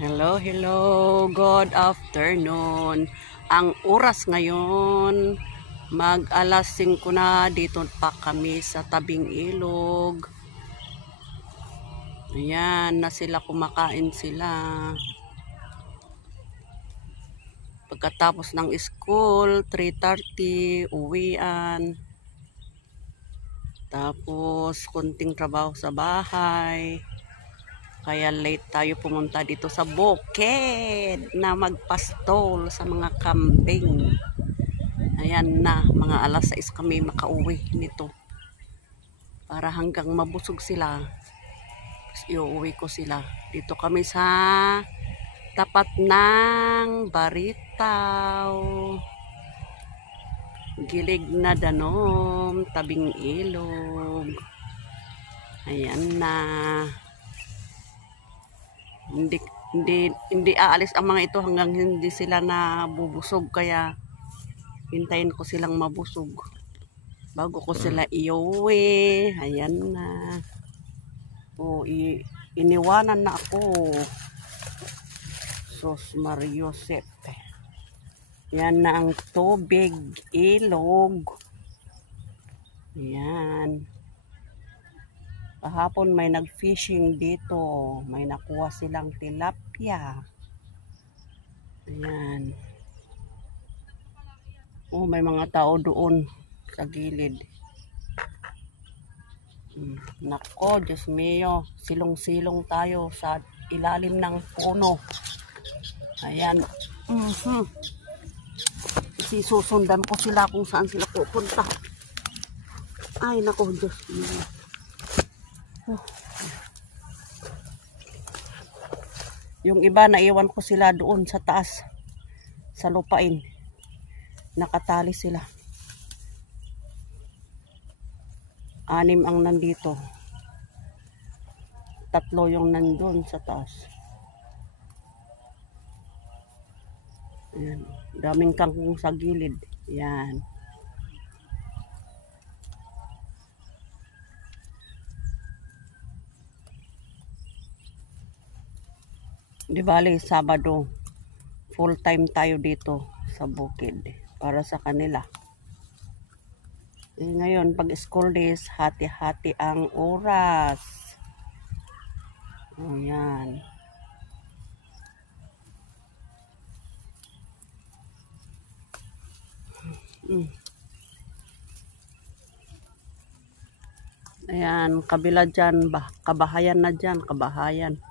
Hello, hello. Good afternoon. Ang oras ngayon, mag alas 5 na. Dito pa kami sa tabing ilog. Ayan, na sila, kumakain sila. Pagkatapos ng school, 3:30, uwian. Tapos, konting trabaho sa bahay. Kaya late tayo pumunta dito sa bukid na magpastol sa mga kambing. Ayan na, mga alas 6 kami makauwi nito. Para hanggang mabusog sila, iuwi ko sila. Dito kami sa tapat ng Baritaw. Gilig na danom, tabing ilog. Ayan na. Hindi aalis ang mga ito hanggang hindi sila nabubusog, kaya hintayin ko silang mabusog bago ko sila iuwi. Ayan na. Iniwanan na ako. Sos Mariosep. Yan na ang tubig ilog. Ayan. Kahapon may nag-fishing dito. May nakuha silang tilapia. Ayan. Oh, may mga tao doon sa gilid. Nako, Diyos mio. Silong-silong tayo sa ilalim ng puno. Ayan. Susundan ko sila kung saan sila pupunta. Ay, nako, Diyos mio. Yung iba, naiwan ko sila doon sa taas, sa lupain. Nakatali sila. 6 ang nandito. 3 yung nandun sa taas. Ayan. Daming kangkong sa gilid. Ayan. Di bali, Sabado, full time tayo dito sa bukid para sa kanila. Ngayon, pag school days, hati-hati ang oras. Ayan. Ayan, kabila dyan, kabahayan na dyan, kabahayan.